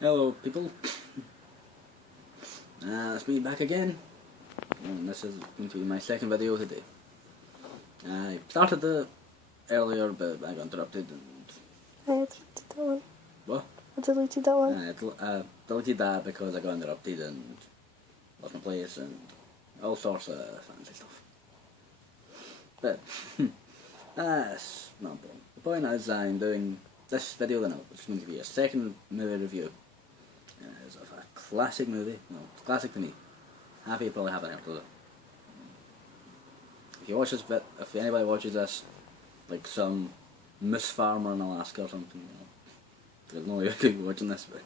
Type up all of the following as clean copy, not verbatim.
Hello people, it's me back again, and this is going to be my second video today. I started it earlier but I got interrupted and... I deleted that one. What? I deleted that one. I deleted that because I got interrupted and lost my place and all sorts of fancy stuff. But, that's not important. The point is I'm doing this video now, which is going to be a second movie review. It's of a classic movie. Well, it's classic to me. Half of you probably haven't heard of it. If you watch this bit, if anybody watches this, like some moose farmer in Alaska or something, there's no way you could be watching this, but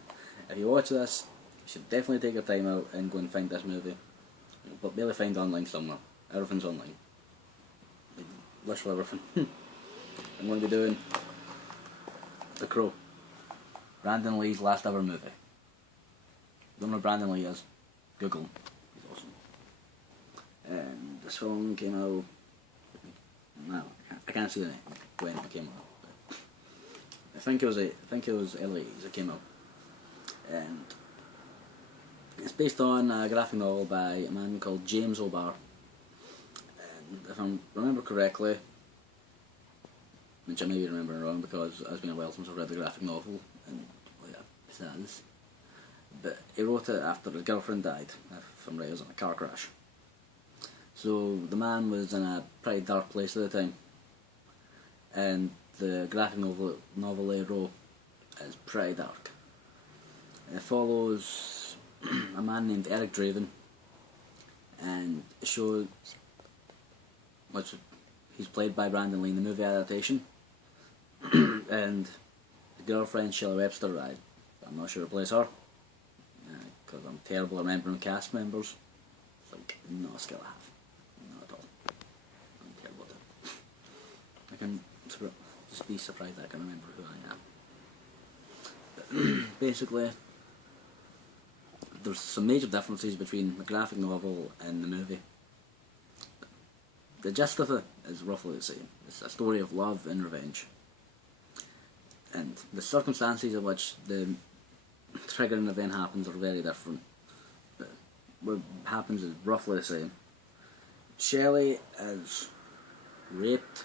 if you watch this, you should definitely take your time out and go and find this movie. But barely find it online somewhere. Everything's online. Like, literally everything. I'm going to be doing The Crow. Brandon Lee's last ever movie. Don't know who Brandon Lee is, Google him, he's awesome. And this film came out, no, I can't see when it came out, but I think it was early 80s it came out. And it's based on a graphic novel by a man called James O'Barr. And if I remember correctly, which I may be remembering wrong because it's been a while since I've read the graphic novel, and well, yeah, besides. But he wrote it after his girlfriend died, if I'm right, it was in a car crash. So the man was in a pretty dark place at the time, and the graphic novel he wrote is pretty dark. It follows a man named Eric Draven, and it shows, which he's played by Brandon Lee in the movie adaptation, and the girlfriend Shelley Webster, I'm not sure who plays her. Because I'm terrible at remembering cast members. It's like not a skill I have. Not at all. I'm terrible at it. I can just be surprised I can remember who I am. But basically, there's some major differences between the graphic novel and the movie. The gist of it is roughly the same. It's a story of love and revenge. And the circumstances in which the triggering event happens are very different, but what happens is roughly the same. Shelley is raped,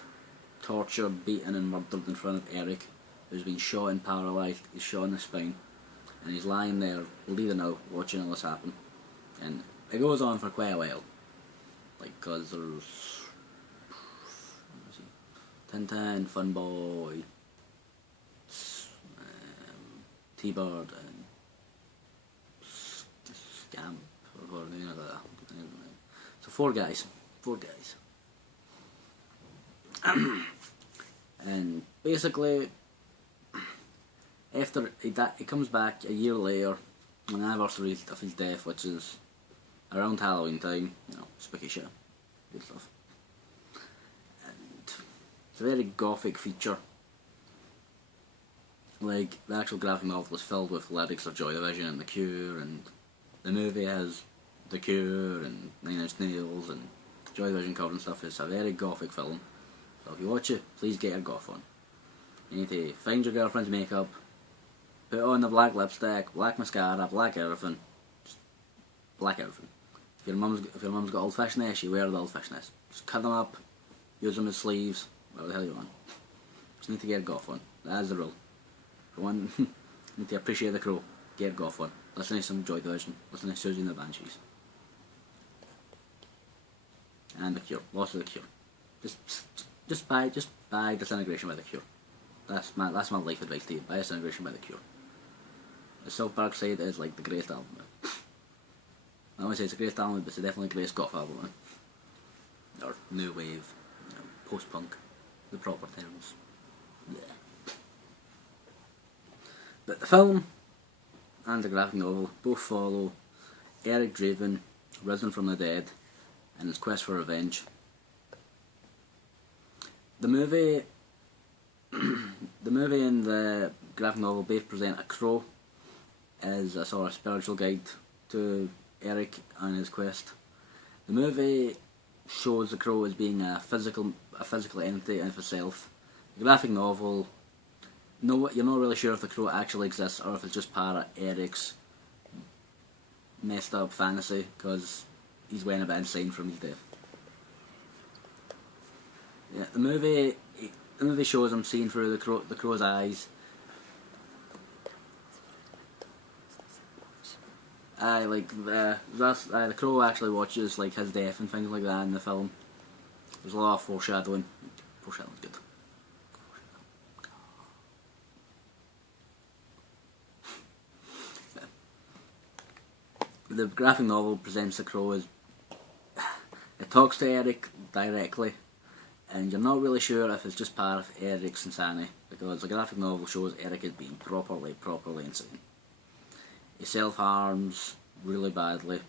tortured, beaten and murdered in front of Eric, who's been shot and paralysed. He's shot in the spine, and he's lying there bleeding out watching all this happen. And it goes on for quite a while, like, because there's Tintin, Funboy, T-Bird and Scamp, or anything like that. So four guys. And basically, after he comes back a year later, on the anniversary of his death, which is around Halloween time, spooky shit, good stuff. And it's a very gothic feature. Like, the actual graphic novel is filled with lyrics of Joy Division and The Cure, and the movie has The Cure and 9 Inch Nails and Joy Division cover and stuff. It's a very gothic film, so if you watch it, please get your goth on. You need to find your girlfriend's makeup, put on the black lipstick, black mascara, black everything. Just black everything. If your mum's got old fishnets, you wear the old fishnets. Just cut them up, use them as sleeves, whatever the hell you want. Just need to get goth on. That is the rule. For one, you need to appreciate The Crow, get goth on, listen to some Joy Division, listen to Susie and the Banshees. And The Cure, lots of The Cure. Just buy Disintegration by The Cure. That's my life advice to you, buy Disintegration by The Cure. The South Park said it is like the greatest album. I won't say it's the greatest album, but it's definitely the greatest goth album. Or new wave, post-punk, the proper terms. Yeah. But the film and the graphic novel both follow Eric Draven, risen from the dead, and his quest for revenge. The movie and the graphic novel both present a crow as a sort of spiritual guide to Eric on his quest. The movie shows the crow as being a physical entity in of itself. The graphic novel no, you're not really sure if the crow actually exists or if it's just part of Eric's messed up fantasy because he's went a bit insane from his death. Yeah, the movie shows him seeing through the crow's eyes. The crow actually watches like his death and things like that in the film. There's a lot of foreshadowing. Foreshadowing's good. The graphic novel presents the crow as it talks to Eric directly, and you're not really sure if it's just part of Eric's insanity because the graphic novel shows Eric as being properly insane. He self-harms really badly,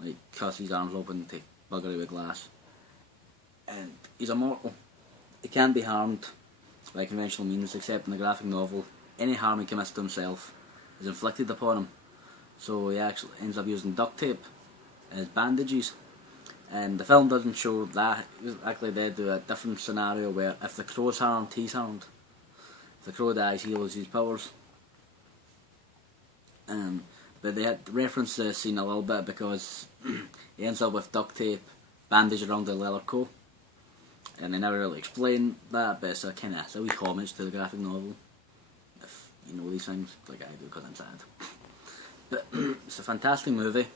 like cuts his arms open to bugger away with glass. And he's immortal. He can't be harmed by conventional means except in the graphic novel. Any harm he commits to himself is inflicted upon him. So he actually ends up using duct tape as bandages. And the film doesn't show that. Actually they do a different scenario where if the crow's harmed, he's harmed. If the crow dies, he loses his powers. But they had referenced the scene a little bit because he ends up with duct tape bandaged around the leather coat, and they never really explain that, but it's a wee homage to the graphic novel, if you know these things, like I do because I'm sad. But it's a fantastic movie.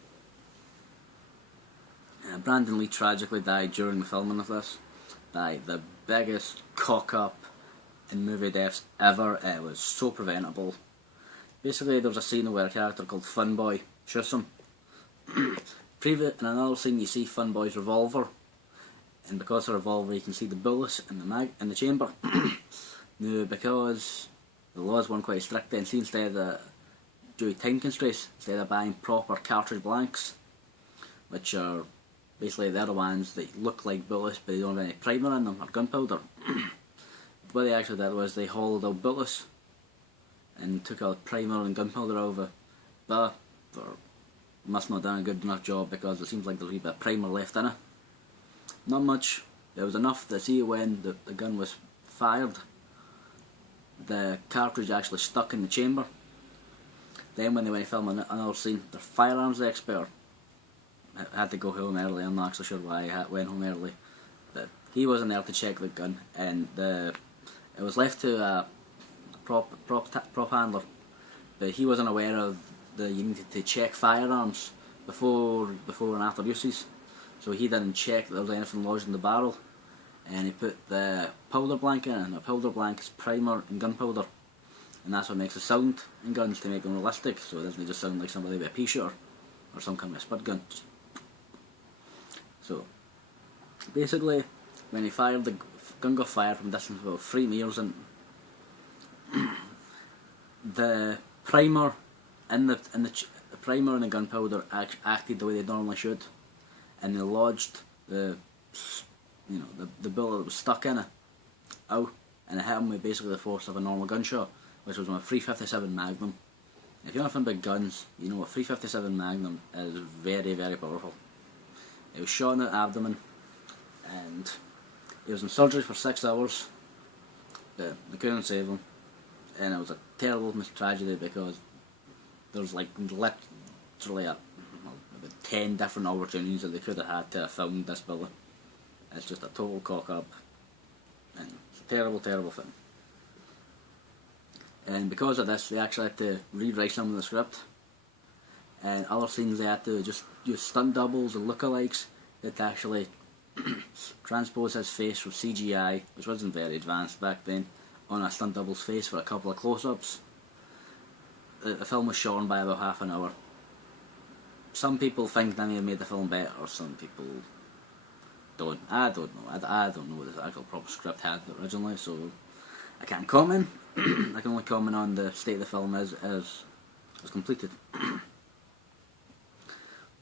Brandon Lee tragically died during the filming of this. Died the biggest cock up in movie deaths ever. It was so preventable. Basically, there was a scene where a character called Funboy shoots him. In another scene, you see Funboy's revolver, and because of the revolver, you can see the bullets in the chamber. Now, because the laws weren't quite strict then, see instead of due to time constraints, instead of buying proper cartridge blanks, which are basically they're the ones that look like bullets, but they don't have any primer in them or gunpowder. What they actually did was they hollowed out bullets and took out primer and gunpowder over, but they must not have done a good enough job because it seems like there's a wee bit of primer left in it. Not much. There was enough to see when the gun was fired, the cartridge actually stuck in the chamber. Then when they went to film another scene, the firearms expert had to go home early. I'm not actually sure why he went home early, but he wasn't there to check the gun, and it was left to a prop handler, but he wasn't aware of you needed to check firearms before and after uses, so he didn't check that there was anything lodged in the barrel, and he put the powder blank in, and the powder blank is primer and gunpowder, and that's what makes the sound in guns to make them realistic, so it doesn't just sound like somebody with a pea shooter or some kind of spud gun. So basically, when he fired, the gun got fired from a distance of about 3 meters, and the primer and the primer and the gunpowder acted the way they normally should, and they lodged the bullet that was stuck in it out, and it hit him with basically the force of a normal gunshot, which was my .357 Magnum. If you know anything about guns, you know a .357 Magnum is very, very powerful. He was shot in the abdomen, and he was in surgery for 6 hours, but they couldn't save him, and it was a terrible tragedy because there was like literally about 10 different opportunities that they could have had to have filmed this bullet. It's just a total cock up, and it's a terrible, terrible thing. And because of this, they actually had to rewrite some of the script, and other scenes they had to just use stunt doubles and lookalikes that actually transpose his face from CGI, which wasn't very advanced back then, on a stunt double's face for a couple of close-ups. The film was shortened by about half an hour. Some people think that may have made the film better, or some people don't. I don't know. I don't know what the actual proper script had originally, so I can't comment. I can only comment on the state the film as completed.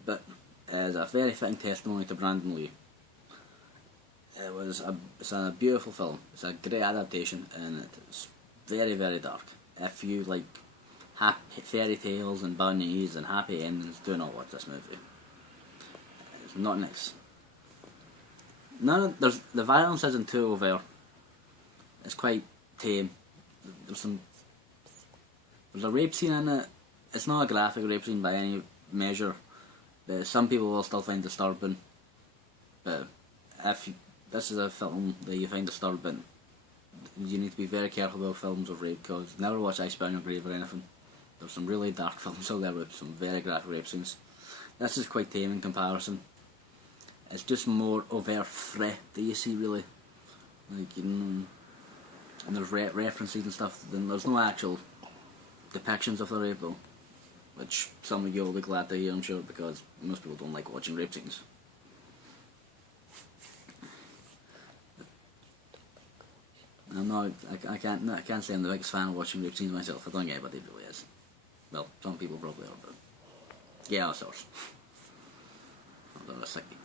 But as a very fitting testimony to Brandon Lee, it's a beautiful film. It's a great adaptation, and it's very, very dark. If you like happy fairy tales and bunnies and happy endings, do not watch this movie. It's not nice. The violence isn't too overt. It's quite tame. there's a rape scene in it. It's not a graphic rape scene by any measure, but some people will still find disturbing. But if this is a film that you find disturbing, you need to be very careful about films of rape, because never watch I Spit on Your Grave or anything. There's some really dark films out there with some very graphic rape scenes. This is quite tame in comparison. It's just more overt threat that you see, really. Like, you know, and there's references and stuff. Then there's no actual depictions of the rape though, which some of you will be glad to hear, I'm sure, because most people don't like watching rape scenes. I can't say I'm the biggest fan of watching rape scenes myself. I don't think anybody really is. Well, some people probably are, but yeah, all sorts. I'm a sick people.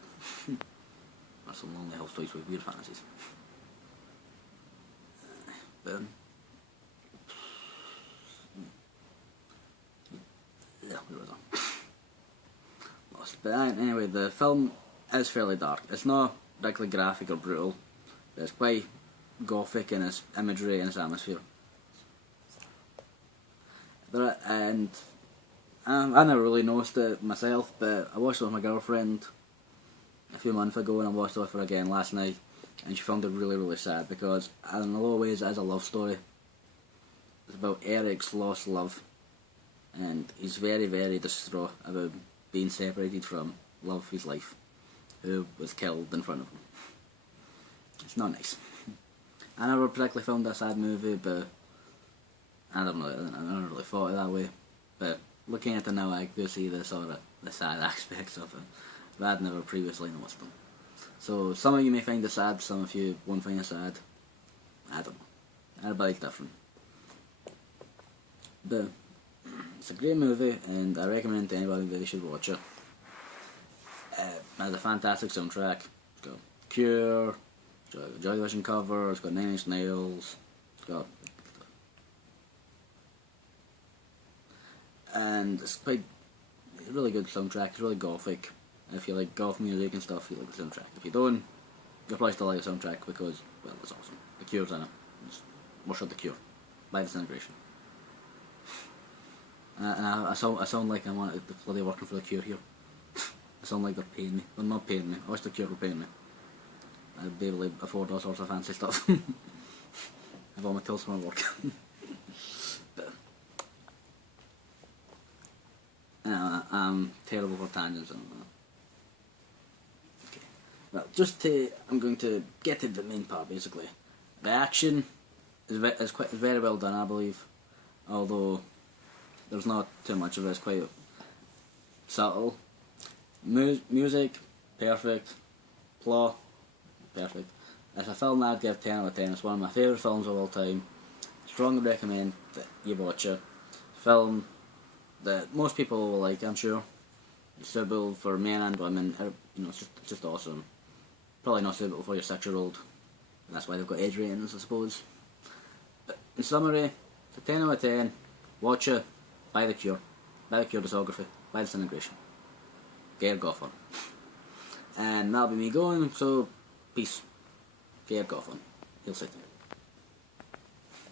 Or some lonely housewives with weird fantasies. But yeah, where was I? Lost. But anyway, the film is fairly dark. It's not particularly graphic or brutal, but it's quite gothic in its imagery and its atmosphere. And I never really noticed it myself, but I watched it with my girlfriend a few months ago, and I watched it with her again last night, and she found it really, really sad, because in a lot of ways it is a love story. It's about Eric's lost love, and he's very, very distraught about being separated from love of his life, who was killed in front of him. It's not nice. I never particularly found a sad movie, but I don't know, I never really thought it that way. But looking at it now, I do see the sort of the sad aspects of it, but I'd never previously noticed them. So some of you may find it sad, some of you won't find it sad. I don't know. Everybody's different. But it's a great movie, and I recommend to anybody that they should watch it. It has a fantastic soundtrack. It's got Cure, it's got a Joy Division cover, it's got 9 Inch Nails, it's got... And it's quite a really good soundtrack. It's really gothic. If you like goth music and stuff, you like the soundtrack. If you don't, you'll probably still like the soundtrack because, well, it's awesome. The Cure's in it. Just worship The Cure by Disintegration. And I sound like I'm bloody working for The Cure here. I sound like they're paying me. They're not paying me. I wish The Cure were paying me. I'd be able to afford all sorts of fancy stuff. I've all my tools for my work. I'm terrible for tangents. Okay. Well, I'm going to get to the main part basically. The action is very well done, I believe. Although there's not too much of it. It's quite subtle. Music, perfect. Plot, perfect. It's a film I'd give 10 out of 10. It's one of my favourite films of all time. Strongly recommend that you watch it. Film that most people will like, I'm sure. It's suitable for men and women. You know, it's just awesome. Probably not suitable for your 6-year-old. That's why they've got age ratings, I suppose. But in summary, it's a 10 out of 10. Watch it. Buy The Cure. Buy The Cure discography. Buy Disintegration. Get golf on. And that'll be me going, so peace. Get golf on. He'll sit there.